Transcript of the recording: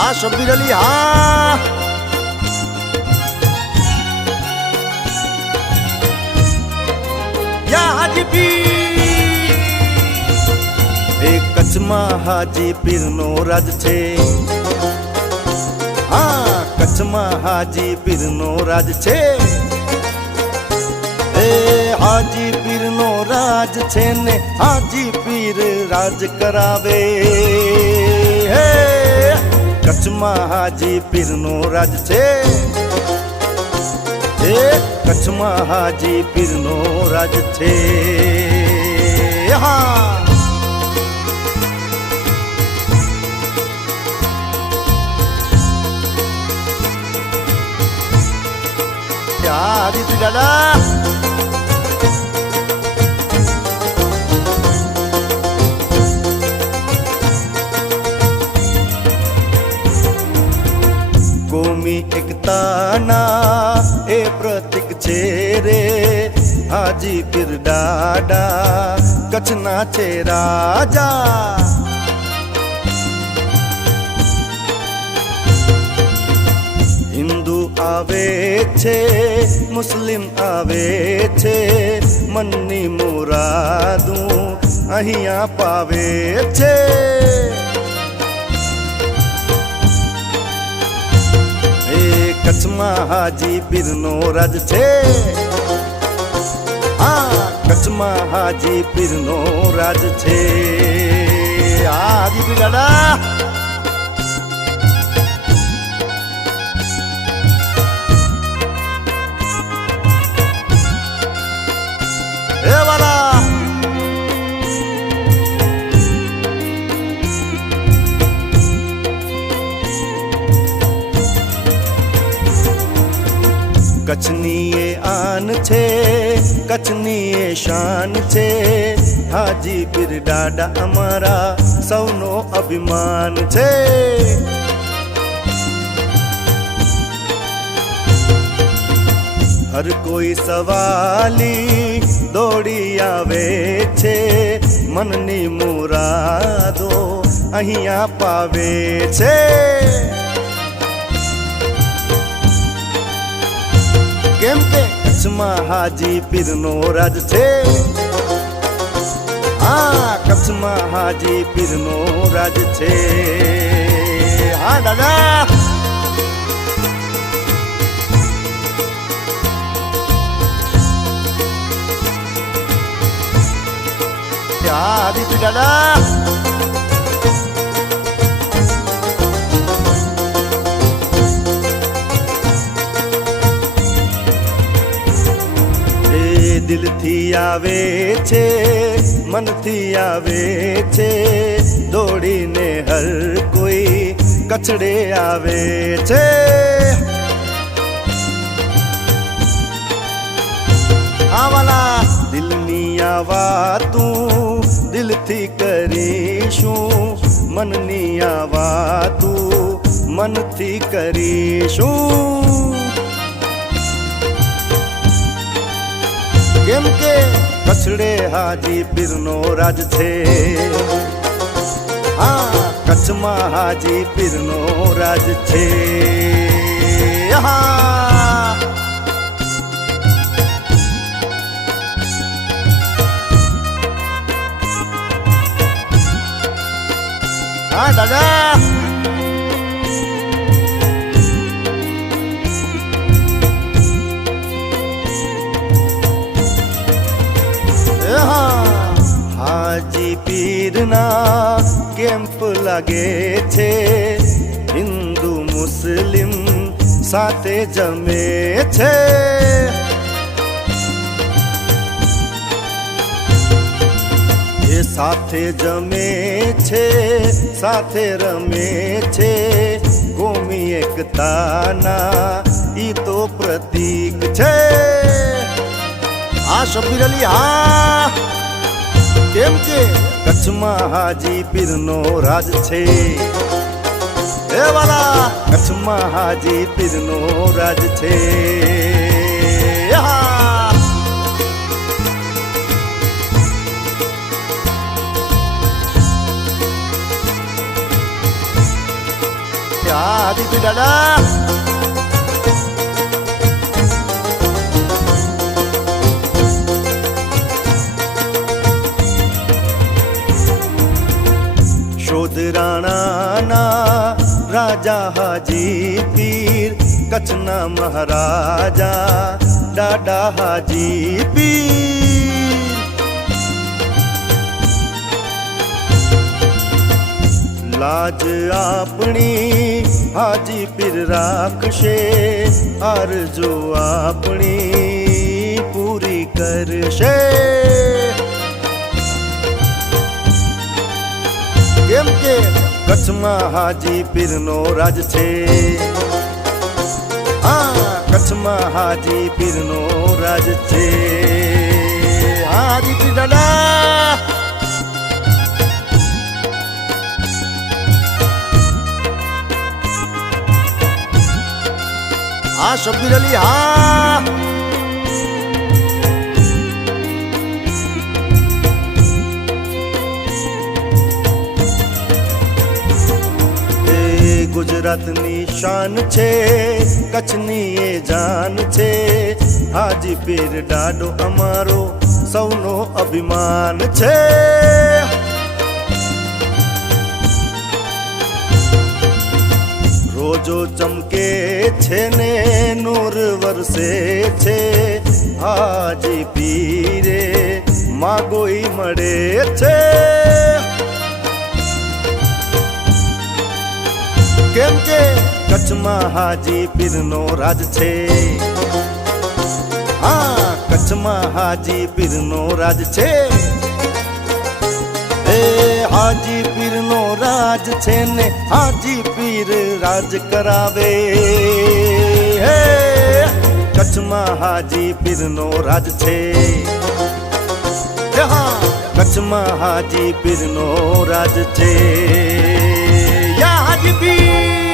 हाँ शब्बीर अली हाँ। या हाजी पीर एक કચ્છમાં હાજી પીરનો રાજ છે। હા કચ્છમાં હાજી પીરનો રાજ છે। એ હાજી પીરનો રાજ છે ને હાજી પીર રાજ કરાવે। હે કચ્છમાં હાજી પીરનો રાજ છે। એ કચ્છમાં હાજી પીરનો રાજ છે। હા આદિત્ય દાદા કોમી એકતાના એ પ્રતિક છે રે હાજી પીર દાદા કચ્છના છે રાજા। હિન્દુ આવે છે મુસ્લિમ આવે છે મનની મુરાદું અહીંયા પાવે છે। એ કચ્છમાં હાજી પીરનો રાજ છે। હા કચ્છમાં હાજી પીરનો રાજ છે। હાજી પીર દાદા એ વાલા કચ્છની એ આન છે કચ્છની એ શાન છે હાજી પીર દાદા અમારા સૌનો અભિમાન છે। હર કોઈ સવાલી દોડી આવે છે મનની મુરાદો અહીંયા પાવે છે। કેમ કે કચ્છમાં હાજી પીરનો રાજ છે। હા કચ્છમાં હાજી પીરનો રાજ છે। હા દાદા આદિત્ય દાદા એ દિલથી આવે છે મનથી આવે છે દોડીને હર કોઈ કચડે આવે છે। હા વાલા દિલની આ વાતું દિલથી કરીશું મનની આ વાતું મનથી કરીશું। કેમ કે કચ્છડે હાજી પીરનો રાજ છે। હા કચ્છમાં હાજી પીરનો રાજ છે। હા હા દાદા હાજી પીરના કેમ્પ લાગે છે હિન્દુ મુસ્લિમ સાથે જમે છે। એ સાથે જમે છે સાથે રમે છે કોમી એકતાના ઈ તો પ્રતીક છે। હા શબ્બીર અલી હા કેમ કે કચ્છમાં હાજી પીરનો રાજ છે। એ વાલા કચ્છમાં હાજી પીરનો રાજ છે। હા હાજીપીર દાદા શોધરાણાના રાજા હાજીપીર કચ્છના મહારાજા દાદા હાજીપીર લાજ આપણી હાજીપીર રાખશે આરજો આપણી પૂરી કરશે કેમ કે કચ્છમાં હાજીપીરનો રાજ છે કચ્છમાં હાજીપીરનો રાજ છે હાજીપીર દાદા હા શબ્બીર અલી હા ગુજરાતની શાન છે કચ્છની એ જાન છે હાજીપીર દાડો અમારો સૌનો અભિમાન છે રોજો ચમકે છે ને નૂર વરસે છે હાજીપીરે માગોઈ મળે છે કેમ કે કચ્છમાં હાજીપીરનો રાજ છે કચ્છમાં હાજીપીરનો રાજ છે હાજીપીરનો રાજ છે ને હાજીપીર રાજ કરાવે કચ્છમાં હાજીપીરનો રાજ છે કચ્છમાં હાજીપીરનો રાજ છે યા હાજીપીર